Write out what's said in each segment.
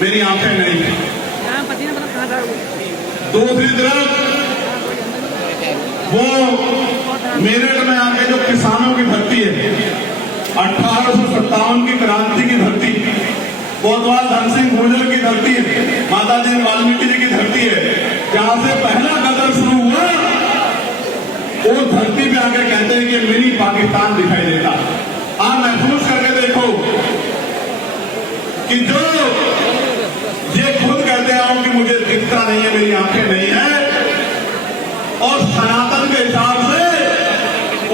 मेरी आंखें नहीं। दूसरी तरफ वो मेरठ में आके जो किसानों की धरती है, 1857 की क्रांति की धरती, कोतवाल धन सिंह गुर्जर की धरती है, माता जी वाल्मीकि जी की धरती है, जहां से पहला गदर शुरू हुआ, वो धरती पे आके कहते हैं कि मिनी पाकिस्तान दिखाई देता। आप महसूस करके देखो कि जो ये खुद कहते हैं कि मुझे दिखता नहीं है, मेरी आंखें नहीं है, और सनातन के हिसाब से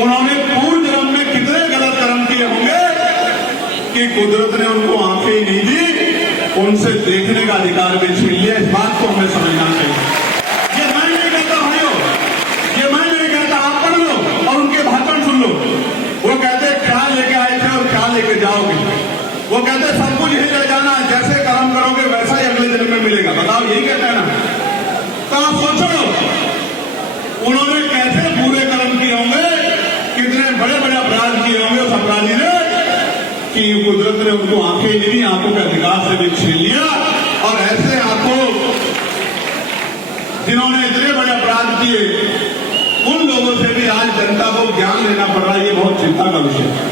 उन्होंने पूर्व जन्म में कितने गलत कर्म किए होंगे कि कुदरत ने उनको आंखें ही नहीं दी, उनसे देखने का अधिकार भी छीन लिया। इस बात को हमें समझना चाहिए। ये मैं नहीं कहता भाइयों, ये मैं नहीं कहता, आप पढ़ लो और उनके भाषण सुन लो। वो कहते क्या लेके आए थे और क्या लेके जाओगे। वो कहते सब कुछ यही ले जाना, जैसे कर्म करोगे वैसा ही अगले जन्म में मिलेगा। बताओ यही कहते हैं ना। तो आप सोचो उन्होंने कैसे बुरे कर्म किए होंगे, कितने बड़े बड़े अपराध किए होंगे उस अपराधी ने, कि कुदरत ने उनको आंखें ही नहीं, आंखों के अधिकार से भी छीन लिया। और ऐसे आंखों जिन्होंने इतने बड़े अपराध किए, उन लोगों से भी आज जनता को ज्ञान लेना पड़ रहा है। ये बहुत चिंता का विषय है।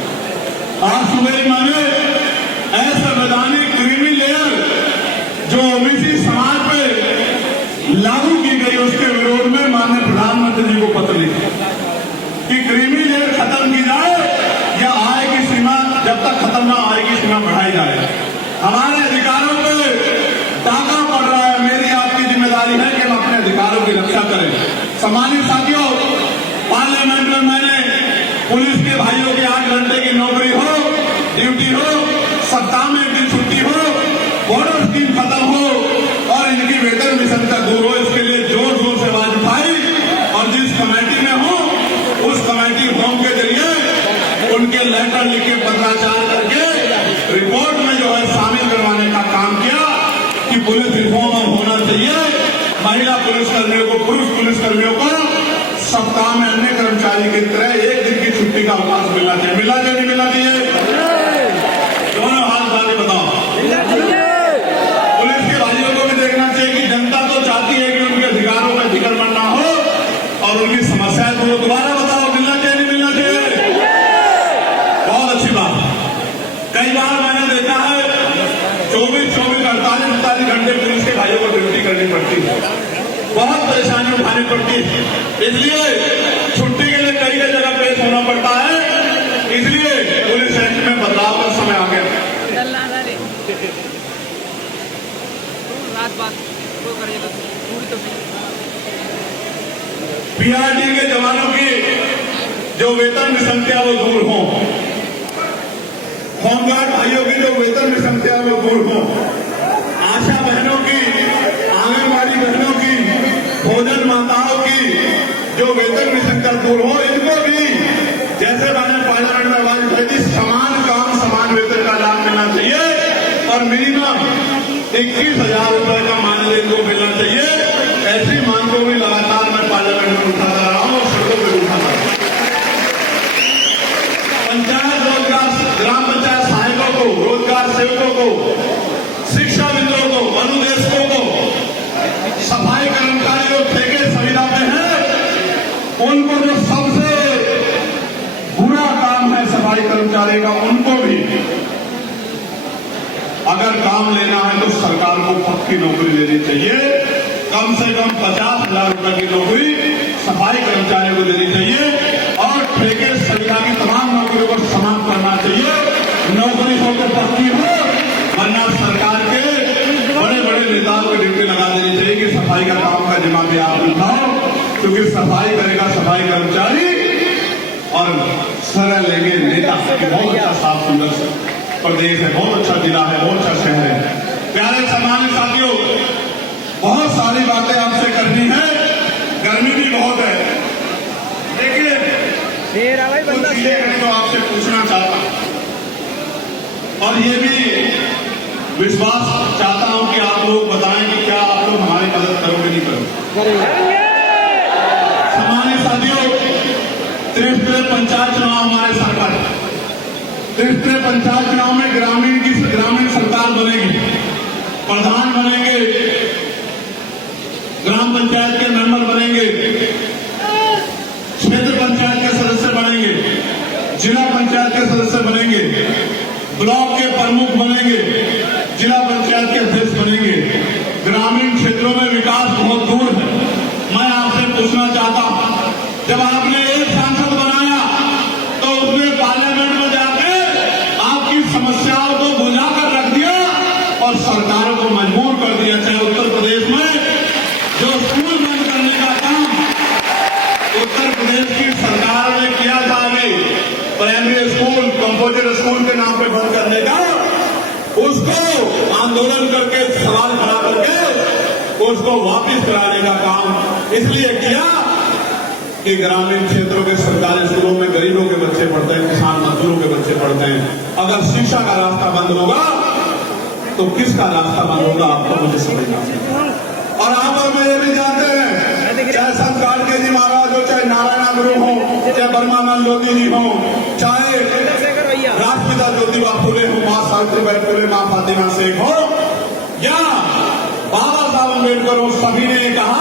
आज सुबह माने असंवैधानिक क्रीमी लेयर जो ओबीसी समाज पे लागू की गई, उसके विरोध में माननीय प्रधानमंत्री जी को पत्र लिखा कि क्रीमी लेयर खत्म की जाए या आय की सीमा जब तक खत्म ना आय की सीमा बढ़ाई जाए। हमारे अधिकारों पे डाका पड़ रहा है। मेरी आपकी जिम्मेदारी है कि हम अपने अधिकारों की रक्षा करें। सम्मानित साथियों, पार्लियामेंट में मैंने पुलिस के भाइयों की 8 घंटे की नौकरी हो, ड्यूटी हो, सप्ताह में 1 दिन छुट्टी हो, बॉर्डर स्कीम खत्म हो और इनकी वेतन विषमता दूर हो, इसके लिए जोर जोर से आवाज उठाई। और जिस कमेटी में हो उस कमेटी होम के जरिए उनके लेटर लिख के पत्राचार करके रिपोर्ट में जो है शामिल करवाने का काम किया कि पुलिस रिफॉर्म अब होना चाहिए। महिला पुलिसकर्मियों को, पुरुष पुलिसकर्मियों को सप्ताह में अन्य कर्मचारी की तरह 1 दिन की छुट्टी का अवकाश मिलना चाहिए। मिला चाहिए नहीं मिला चाहिए? दोनों हाथ वाले बताओ। पुलिस के भाइयों को भी देखना चाहिए कि जनता तो चाहती है कि उनके अधिकारों का जिक्र ना हो और उनकी समस्याएं को दोबारा बताओ। मिलना चाहिए नहीं मिलना चाहिए? बहुत अच्छी बात। कई बार मैंने देखा है 24, 48 घंटे पुलिस के भाइयों को ड्यूटी करनी पड़ती है, बहुत परेशानी उठानी पड़ती है। इसलिए छुट्टी के लिए कई जगह पेश होना पड़ता है। इसलिए पुलिस एक्ट में बदलाव का समय आ गया। पीआरडी के जवानों की जो वेतन विषमता वो दूर हो, होमगार्ड भाइयों की जो वेतन विषमता वो दूर हो, आशा बहनों की, आंगनबाड़ी बहनों की, भोजन माताओं की जो वेतन विषमता दूर हो, इनको भी जैसे मैंने पार्लियामेंट में आवाज उठाई थी, समान काम समान वेतन का लाभ मिलना चाहिए और मिनिमम 21,000 रुपए का मानदेय इनको मिलना चाहिए। ऐसी मांग को भी लगातार मैं पार्लियामेंट में उठाता रहा हूं और सड़कों पर उठाता रहा हूं। पंचायत रोजगार, ग्राम पंचायत सहायकों को, रोजगार सेवकों को, शिक्षाविदों को, अनुदेशकों को, सफाई कर्मचारियों, ठेके संविदा पे हैं, उनको जो सबसे बुरा काम है सफाई कर्मचारी का, उनको भी अगर काम लेना है तो सरकार को पक्की नौकरी देनी चाहिए। कम से कम 50,000 रुपए की नौकरी सफाई कर्मचारियों को देनी चाहिए और ठेके संविदा की तमाम नौकरियों को समाप्त करना चाहिए। नौकरी हो तो पक्की हो, वरना सरकार के बड़े बड़े नेताओं को ड्यूटी लगा देनी चाहिए कि सफाई का काम का जिम्मा भी आप उठाओ, क्योंकि सफाई करेगा सफाई कर्मचारी और सरल लेंगे नेता। बहुत अच्छा साफ सुंदर प्रदेश है, बहुत अच्छा जिला है, बहुत अच्छा शहर है। प्यारे सम्मानित साथियों, बहुत सारी बातें आपसे करनी है, गर्मी भी बहुत है, लेकिन कुछ चीजें तो आपसे पूछना चाहता हूं और ये भी विश्वास चाहता हूं कि आप लोग बताएं कि क्या आप लोग हमारी मदद करोगे नहीं करोगे। सम्मानित साथियों, त्रिस्तरीय पंचायत चुनाव हमारे सामने है। त्रिस्तरीय पंचायत चुनाव में ग्रामीण सरकार बनेगी। प्रधान बनेंगे, ग्राम पंचायत के मेंबर बनेंगे, क्षेत्र पंचायत के सदस्य बनेंगे, जिला पंचायत के सदस्य बनेंगे, ब्लॉक के प्रमुख बनेंगे, जिला पंचायत के अध्यक्ष बनेंगे। ग्रामीण क्षेत्रों में विकास बहुत दूर है। मैं आपसे पूछना चाहता हूं, जब आपने एक सांसद बनाया तो उसने पार्लियामेंट में जाकर आपकी समस्याओं को बुझाकर रख दिया और सरकारों को मजबूर कर दिया। चाहे उत्तर प्रदेश में जो स्कूल बंद करने का काम उत्तर प्रदेश की सरकार ने किया था, प्राइमरी स्कूल कंपोजिट स्कूल के नाम पे बंद करने का, उसको आंदोलन करके सवाल खड़ा करके उसको वापस कराने का काम इसलिए किया कि ग्रामीण क्षेत्रों के सरकारी स्कूलों में गरीबों के बच्चे पढ़ते हैं, किसान मजदूरों के बच्चे पढ़ते हैं। अगर शिक्षा का रास्ता बंद होगा तो किसका रास्ता बंद होगा, आपको मुझे समझना चाहिए। और आप और मैं ये भी जानते हैं, चाहे संत गाडगे जी महाराज हो, चाहे नारायण गुरु हो, चाहे ब्रह्मानंद ज्योति जी हो, चाहे राष्ट्रपिता ज्योतिबा फुले हो, मां सावित्रीबाई फुले, मां फातिमा शेख हो, या बाबा साहब अम्बेडकर हो, सभी ने कहा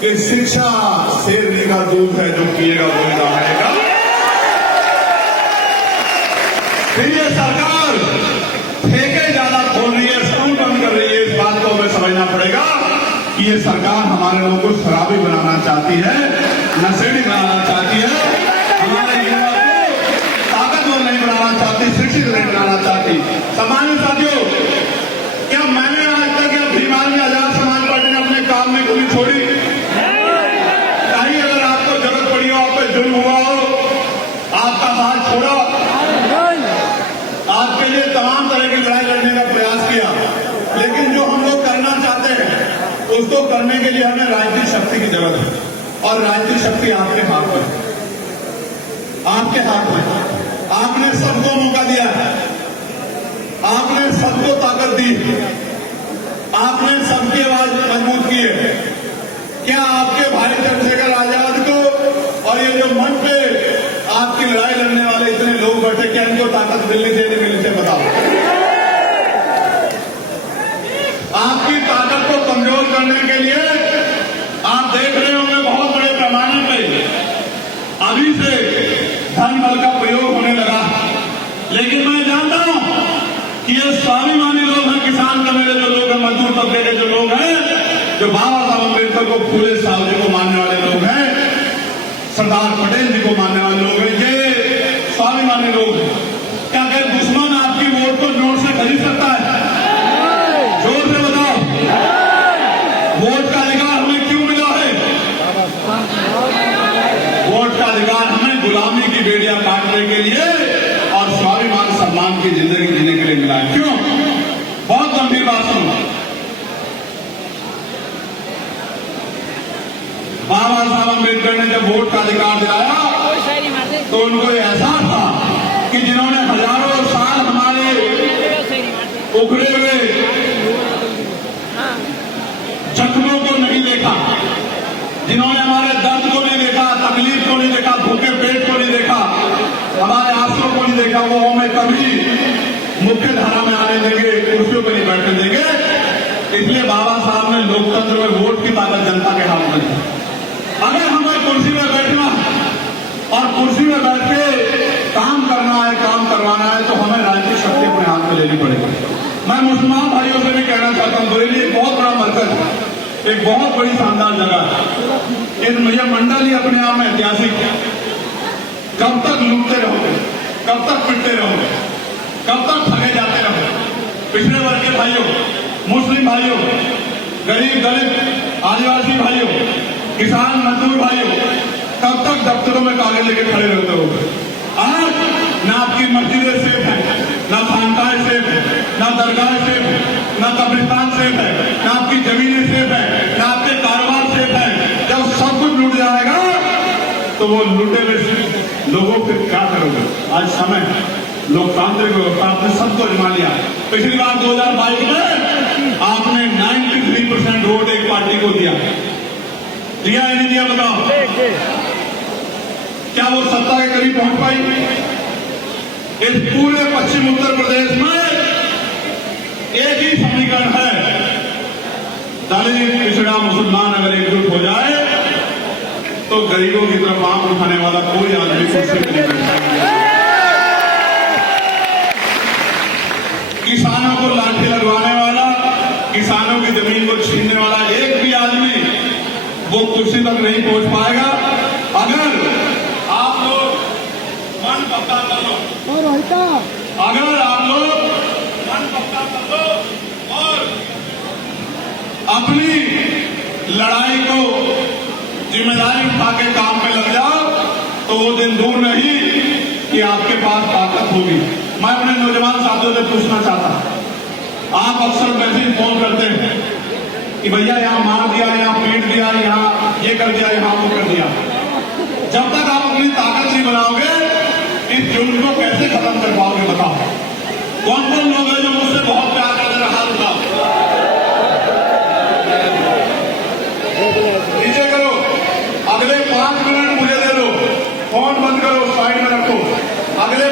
कि शिक्षा शेरनी का दूध है, जो पिएगा वो रहेगा। फिर ये सरकार ठेके ज्यादा खोल रही है, स्कूल बंद कर रही है। इस बात को हमें समझना पड़ेगा कि ये सरकार हमारे लोगों को शराबी बनाना चाहती है, नशेड़ी बनाना चाहती है, हमारे युवा को ताकतवर नहीं बनाना चाहती, शिक्षित नहीं बनाना चाहती। सामान्य साथियों, क्या मैंने आज तक या बीमारी आजाद समाज पार्टी ने अपने काम में गोली छोड़ी? चाहिए अगर आपको जरूरत पड़ी हो, आप पे जुल्म हुआ हो, आपका हाथ छोड़ा, आपके लिए तमाम तरह की लड़ाई लड़ने का प्रयास किया, लेकिन जो हम लोग करना चाहते हैं उसको करने के लिए हमें राजनीतिक शक्ति की जरूरत है। और राजनीतिक शक्ति आपके हाथ में, आपके हाथ में। आपने सबको मौका दिया है, आपने सबको ताकत दी, आपने सबकी आवाज मजबूत की है। क्या आपके भाई चंद्रशेखर आजाद को और ये जो मंच पे आपकी लड़ाई लड़ने वाले इतने लोग बैठे, क्या इनको ताकत मिलनी चाहिए नहीं मिलनी चाहिए, बताओ? आपकी ताकत को कमजोर करने के लिए आप देख रहे होंगे बहुत बड़े पैमाने पे अभी से धन बल का प्रयोग होने लगा। लेकिन मैं जानता हूं कि ये स्वाभिमानी लोग हैं, किसान का मेरे जो लोग हैं, मजदूर तबके के जो लोग हैं, जो बाबा साहब अम्बेडकर को, फूले साहब जी को मानने वाले लोग हैं, सरदार पटेल जी को मानने वाले लोग हैं, ये स्वाभिमानी लोग हैं। क्या अगर दुश्मन आपकी वोट को जोर से खरीद सकता है? जोर से बताओ, वोट का अधिकार हमें क्यों मिला है? वोट का अधिकार हमें गुलामी की बेड़ियां काटने के लिए और स्वाभिमान सम्मान की जिंदगी जीने के लिए मिला है। क्यों? बहुत गंभीर बात सुनो। बाबा साहब अम्बेडकर ने जब वोट का अधिकार दिलाया तो उनको ये एहसास था कि जिन्होंने हजारों साल हमारे उखड़े हुए जख्मों को नहीं देखा, जिन्होंने हमारे दर्द को नहीं देखा, तकलीफ को नहीं देखा, भूखे पेट को नहीं देखा, हमारे आंसुओं को नहीं देखा, वो हमें कभी मुख्य धारा में आने देंगे, कुर्सियों पर नहीं बैठने देंगे। इसलिए बाबा साहब ने लोकतंत्र में वोट की ताकत जनता के हाथ में दी। अगर हमें कुर्सी में बैठना और कुर्सी में बैठ के काम करना है, काम करवाना है, तो हमें राजनीतिक शक्ति अपने हाथ में लेनी पड़ेगी। मैं मुसलमान भाइयों से भी कहना चाहता हूं, बरेली एक बहुत बड़ा मरकज है, एक बहुत बड़ी शानदार जगह है। ये मंडल ही अपने आप में ऐतिहासिक है। कब तक लूटते रहोगे, कब तक पिटते रहोगे, कब तक ठगे जाते रहोगे? पिछड़े वर्ग के भाइयों, मुस्लिम भाइयों, गरीब दलित आदिवासी भाइयों, किसान मजदूर भाइयों, कब तक दफ्तरों में कागज लेके खड़े रहते हो? आज न आपकी मस्जिदें सेफ है, न खानकाहें सेफ है, न दरगाहें सेफ है, न कब्रिस्तान सेफ है, न आपकी जमीनें सेफ है, न आपके कारोबार सेफ है। जब सब कुछ लूट जाएगा तो वो लूटे हुए लोगों फिर क्या करोगे? आज समय है, लोकतांत्रिक व्यवस्था आपने सबको जमा लिया। पिछली बार 2022 में आपने 93% वोट एक पार्टी को दिया या नहीं दिया? बताओ, क्या वो सत्ता के करीब पहुंच पाई? इस पूरे पश्चिम उत्तर प्रदेश में दलित पिछड़ा मुसलमान अगर एकजुट हो जाए तो गरीबों की तरफ आंख उठाने वाला कोई आदमी कुर्सी पर नहीं बैठा। किसानों को लाठी लगवाने वाला, किसानों की जमीन को छीनने वाला एक भी आदमी वो कुर्सी तक नहीं पहुंच पाएगा। अगर आप लोग मन पक्का कर लो, अगर आप लोग मन पक्का कर लो और अपनी लड़ाई को जिम्मेदारी उठा के काम पे लग जाओ तो वो दिन दूर नहीं कि आपके पास ताकत होगी। मैं अपने नौजवान साथियों से पूछना चाहता हूं, आप अक्सर मैसेज फोन करते हैं कि भैया यहां मार दिया, यहां पीट दिया, यहां ये कर दिया, यहां वो कर दिया। जब तक आप अपनी ताकत नहीं बनाओगे इस जुल्म को कैसे खत्म कर पाओगे? बताओ कौन कौन लोग हैं जो मुझसे बहुत प्यार करते रहा? नीचे करो, अगले 5 मिनट मुझे दे दो, फोन बंद करो, साइड में रखो, अगले